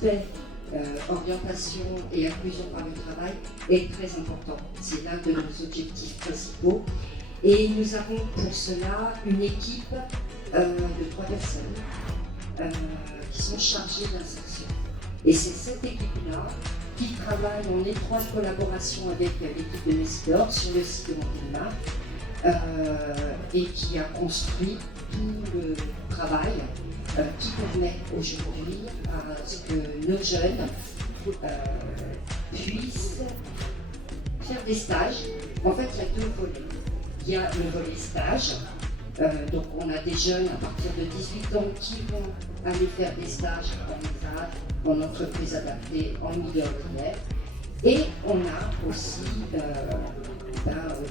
l'aspect orientation et inclusion par le travail est très important. C'est l'un de nos objectifs principaux. Et nous avons pour cela une équipe de 3 personnes qui sont chargées d'insertion. Et c'est cette équipe-là qui travaille en étroite collaboration avec l'équipe de Messidor sur le site de Montélimar et qui a construit tout le travail qui permet aujourd'hui à ce que nos jeunes puissent faire des stages. En fait, il y a 2 volets. Il y a le volet stage, donc on a des jeunes à partir de 18 ans qui vont aller faire des stages en ESAT, en entreprise adaptée, en milieu ordinaire. Et on a aussi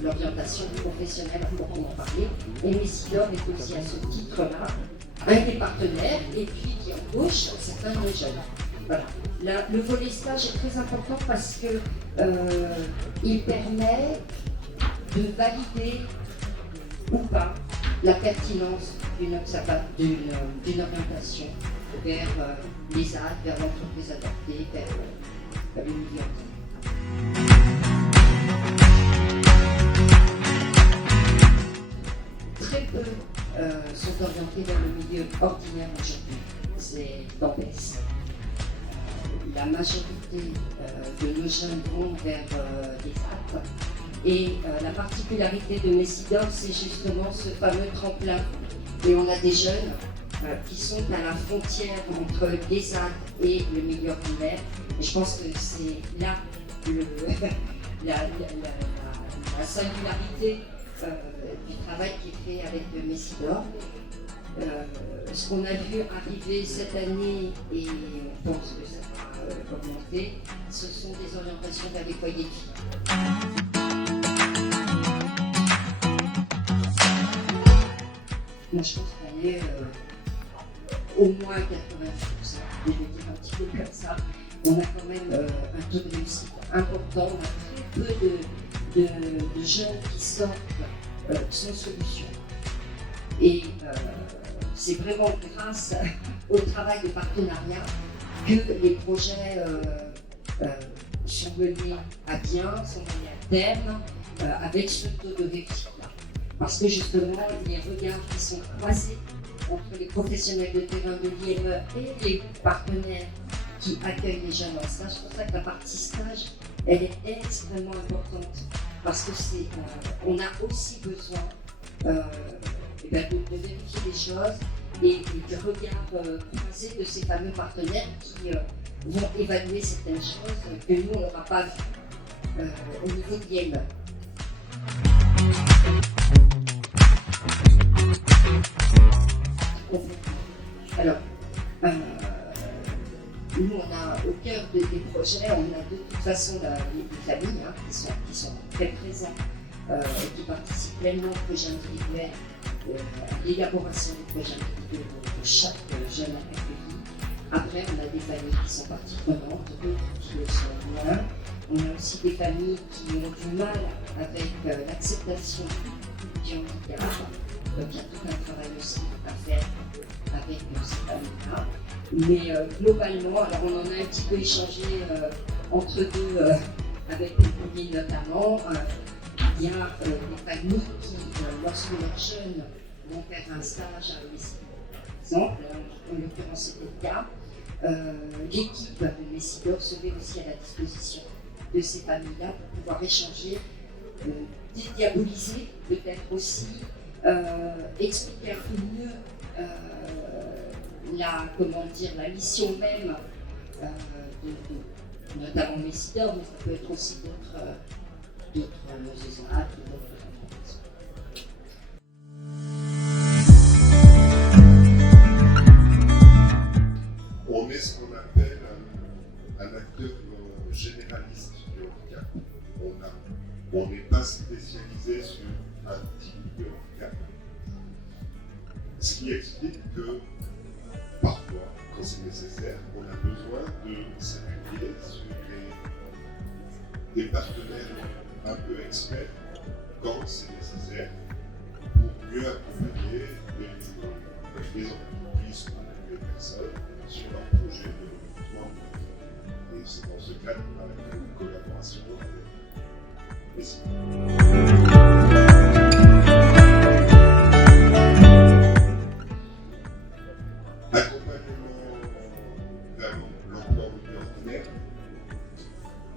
l'orientation professionnelle à proprement parler. Et Messidor est aussi à ce titre-là un des partenaires et puis qui embauche certains de nos jeunes. Voilà. Le volet stage est très important parce que il permet de valider ou pas la pertinence d'une orientation vers les AD, vers l'entreprise adaptée, vers le milieu ordinaire. Très peu sont orientés vers le milieu ordinaire aujourd'hui. C'est en baisse. La majorité de nos jeunes vont vers les AD. Et la particularité de Messidor, c'est justement ce fameux tremplin. Et on a des jeunes qui sont à la frontière entre les AD et le milieu ordinaire. Et je pense que c'est là la singularité du travail qui est fait avec Messidor. Ce qu'on a vu arriver cette année, et on pense que ça va augmenter, ce sont des orientations vers les foyers de filles. Moi, je pense qu'on est au moins 80%, je vais dire un petit peu comme ça. On a quand même un taux de réussite important, on a très peu de jeunes qui sortent sans solution. Et c'est vraiment grâce au travail de partenariat que les projets sont menés à bien, sont menés à terme avec ce taux de réussite. Parce que justement, les regards qui sont croisés entre les professionnels de terrain de l'IME et les partenaires qui accueillent les jeunes en stage, c'est pour ça que la partie stage, elle est extrêmement importante. Parce que on a aussi besoin de vérifier les choses et de regards croisés de ces fameux partenaires qui vont évaluer certaines choses que nous, on n'aura pas vues au niveau de l'IME. Alors, nous, on a au cœur des projets, on a de toute façon les familles qui sont très présentes, qui participent pleinement au projet individuel, à l'élaboration des projets individuels de chaque jeune accueilli. Après, on a des familles qui sont partie prenante, d'autres qui le sont moins. On a aussi des familles qui ont du mal avec l'acceptation du handicap. Donc il y a tout un travail aussi à faire avec ces familles-là. Mais globalement, alors on en a un petit peu échangé entre deux, avec les communes notamment. Il y a des familles qui, lorsque leurs jeunes vont faire un stage à Messidor, par exemple, en l'occurrence c'était le cas, l'équipe de Messidor se met aussi à la disposition de ces familles-là pour pouvoir échanger, dédiaboliser peut-être aussi, expliquer un peu mieux la mission même notamment Messidor, mais ça peut être aussi d'autres ESAT ou d'autres organisations. On est ce qu'on appelle un acteur généraliste du handicap. On n'est pas spécialisé sur un type de handicap. Ce qui explique que parfois, quand c'est nécessaire, on a besoin de s'appuyer sur des partenaires un peu experts quand c'est nécessaire pour mieux accompagner les entreprises ou les personnes sur leur projet de recrutement. Et c'est dans ce cadre qu'on a créé une collaboration avec les sites. Accompagnement vers l'emploi ordinaire.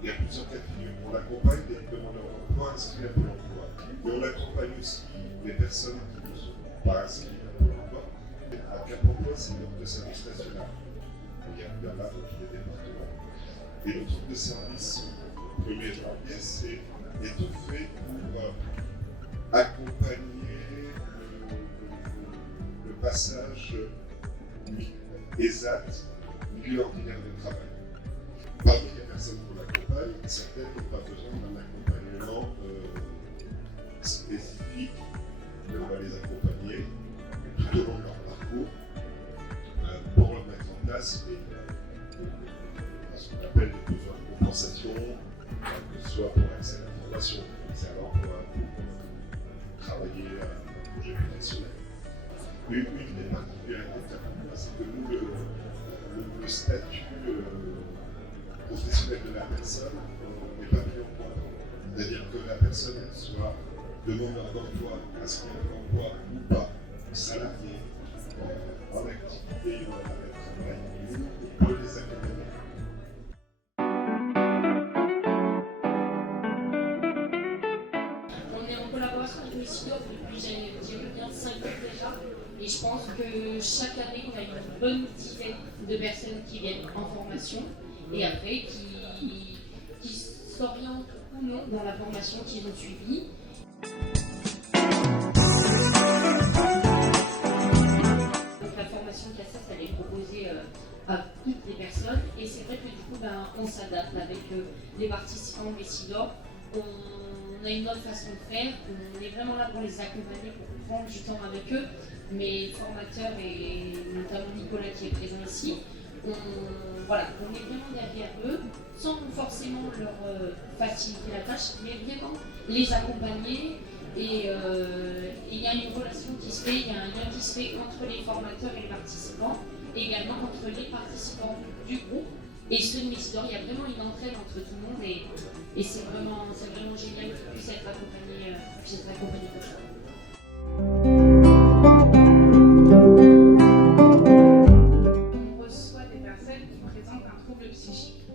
Il y a plusieurs cas de figure. On accompagne les demandeurs d'emploi inscrits à Pôle emploi. Mais on accompagne aussi les personnes qui ne sont pas inscrites à Pôle emploi. À Cap emploi, c'est l'offre de service national. Il y a là dans tous les départements. Et l'offre de service au 1er janvier, c'est tout fait pour accompagner le passage ESAT, milieu ordinaire de travail. Parmi les personnes qu'on accompagne, certaines n'ont pas besoin d'un accompagnement spécifique, mais on va les accompagner tout au long de leur parcours pour leur mettre en place ce qu'on appelle des besoins de compensation, que ce soit pour l'accès à l'information, l'accès à l'emploi, pour travailler à un projet professionnel. Une des particularités de Cap emploi, c'est que nous, le statut professionnel de la personne n'est pas pris en compte. C'est-à-dire que la personne, elle soit demandeur d'emploi, inscrit à l'emploi ou pas, salarié, en activité ou en arrêt de travail, nous, on peut les accompagner. On est en collaboration avec Messidor depuis, j'aime bien 5 ans déjà. Et je pense que chaque année, on a une bonne dizaine de personnes qui viennent en formation et après qui s'orientent ou non dans la formation qu'ils ont suivie. Donc la formation CASSAS, elle est proposée à toutes les personnes et c'est vrai que du coup, on s'adapte avec les participants Messidor. On a une autre façon de faire, on est vraiment là pour les accompagner, pour prendre du temps avec eux. Mes formateurs et notamment Nicolas qui est présent ici, on est vraiment derrière eux, sans forcément leur faciliter la tâche, mais vraiment les accompagner. Et il y a une relation qui se fait, il y a un lien qui se fait entre les formateurs et les participants, et également entre les participants du groupe et ceux de Messidor. Il y a vraiment une entraide entre tout le monde et c'est vraiment génial qu'ils puissent être accompagnés comme ça. On reçoit des personnes qui présentent un trouble psychique.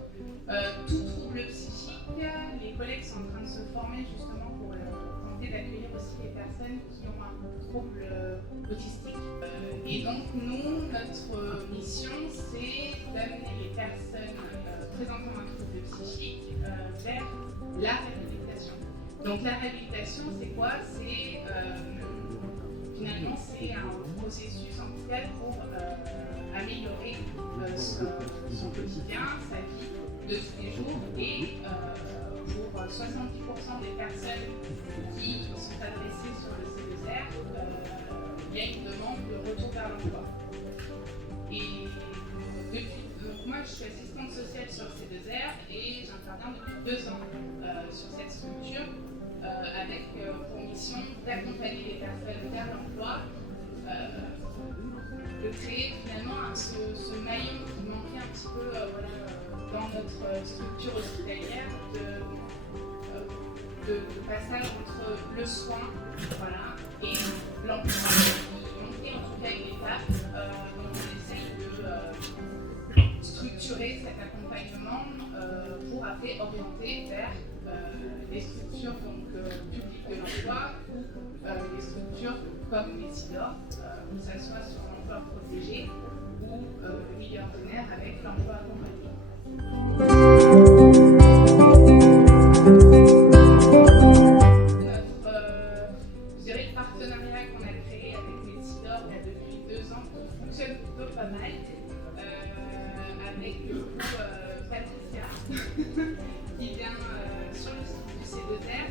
Tout trouble psychique, les collègues sont en train de se former justement pour tenter d'accueillir aussi les personnes qui ont un trouble autistique. Et donc nous, notre mission, c'est d'amener les personnes présentant un trouble psychique vers la réhabilitation. Donc la réhabilitation, c'est quoi? C'est finalement c'est un processus en tout cas pour améliorer son quotidien, sa vie de tous les jours et pour 70% des personnes qui sont adressées sur le C2R, il y a une demande de retour vers l'emploi. Et donc moi je suis assistante sociale sur le C2R et j'interviens depuis 2 ans sur cette structure avec pour mission d'accompagner les personnes vers l'emploi, de créer finalement ce maillon qui manquait un petit peu dans notre structure hospitalière de passage entre le soin et l'emploi. Il manquait en tout cas une étape dont on essaye de structurer cet accompagnement pour après orienter vers les structures publiques de l'emploi ou les structures comme Messidor, que ce soit sur l'emploi protégé ou le milieu ordinaire avec l'emploi accompagné. Je dirais le partenariat qu'on a créé avec Messidor depuis 2 ans qui fonctionne plutôt pas mal, avec Patricia qui vient sur le site du C2R,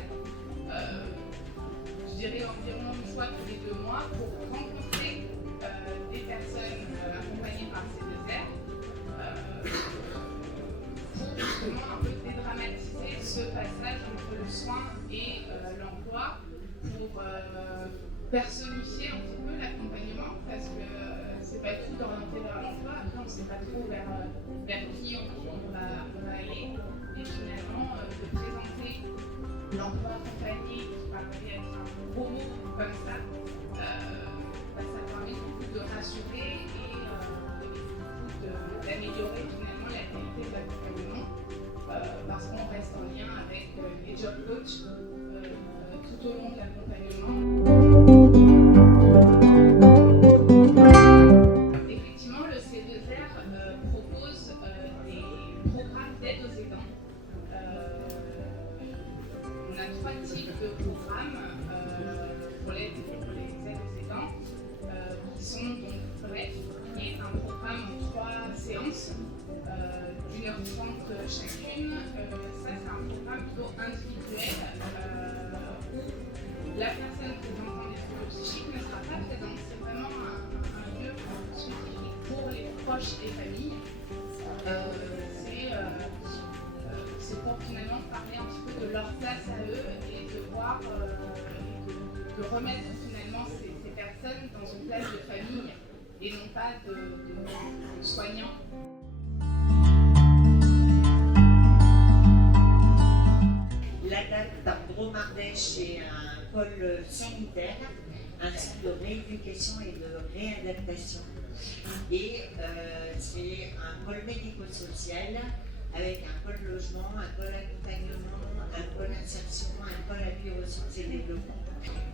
je dirais environ une fois tous les 2 mois pour rencontrer des personnes accompagnées par C2R pour justement un peu dédramatiser ce passage entre le soin et l'emploi pour personnifier un petit peu l'accompagnement parce que c'est pas va tout orienter vers l'emploi. Après, on ne sait pas trop vers qui on va aller. Et finalement, de présenter l'emploi accompagné, qui paraît être un gros mot comme ça, ça permet beaucoup de rassurer et d'améliorer finalement la qualité de l'accompagnement parce qu'on reste en lien avec les job coachs tout au long de l'accompagnement. Effectivement, le C2R propose des programmes d'aide aux aidants. On a 3 types de programmes pour les aides aux aidants qui sont donc PREF, qui est un programme en 3 séances d'1h30 chacune. Ça, c'est un programme plutôt individuel où la personne présentant des troubles psychiques ne sera pas présente. C'est vraiment un lieu spécifique pour les proches des familles. C'est pour finalement parler un petit peu de leur place à eux et de voir, de remettre finalement ces personnes dans une place de famille et non pas de soignants. La date d'Andromardèche est un pôle sanitaire, un centre de rééducation et de réadaptation. Et c'est un pôle médico-social avec un pôle logement, un pôle accompagnement, un pôle insertion, un pôle appui ressources et développement.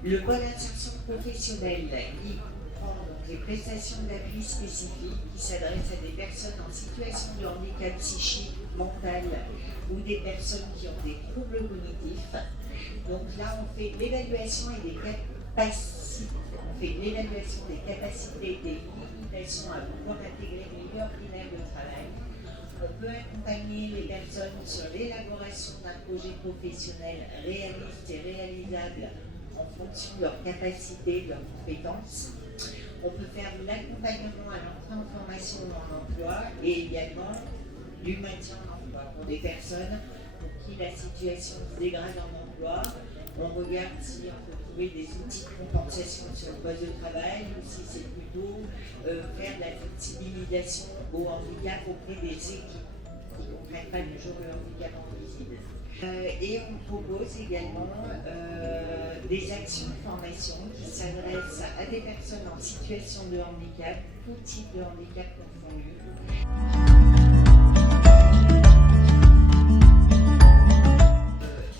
Le pôle insertion professionnelle, il comprend donc les prestations d'appui spécifiques qui s'adressent à des personnes en situation de handicap psychique, mental ou des personnes qui ont des troubles cognitifs. Donc là, on fait l'évaluation et des capacités. On fait l'évaluation des capacités et des limitations à pouvoir intégrer le milieu ordinaire de travail. On peut accompagner les personnes sur l'élaboration d'un projet professionnel réaliste et réalisable en fonction de leurs capacités, de leurs compétences. On peut faire de l'accompagnement à l'entrée en formation ou en emploi et également du maintien en emploi pour des personnes pour qui la situation se dégrade en emploi. On regarde si on peut trouver des outils de compensation sur le poste de travail ou si c'est plutôt faire de la sensibilisation au handicap auprès des équipes qui ne comprennent pas le jour le handicap invisible. Et on propose également des actions de formation qui s'adressent à des personnes en situation de handicap, tout type de handicap confondu.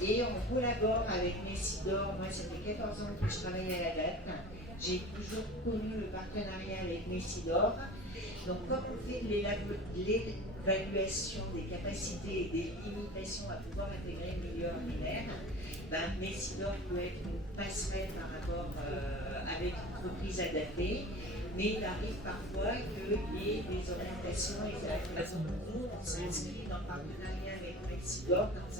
Et on collabore avec Messidor. Moi, ça fait 14 ans que je travaille à la date. J'ai toujours connu le partenariat avec Messidor. Donc, comme on fait l'évaluation des capacités et des limitations à pouvoir intégrer le milieu ordinaire, Messidor peut être une passerelle par rapport avec une entreprise adaptée, mais il arrive parfois qu'il y ait des orientations et des adaptations. Nous, on s'inscrit dans le partenariat avec Messidor dans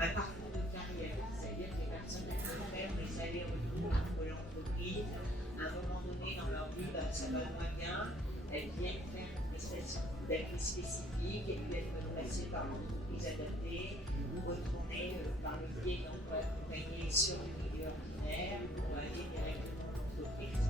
un parcours de carrière, c'est-à-dire que les personnes qui font faire des allers-retours entre l'entreprise, à un moment donné dans leur vie, ça va moins bien, elles viennent faire une prestation d'appui spécifique et puis elles peuvent passer par l'entreprise adaptée ou retourner par le biais d'emploi accompagné sur le milieu ordinaire ou aller directement en entreprise.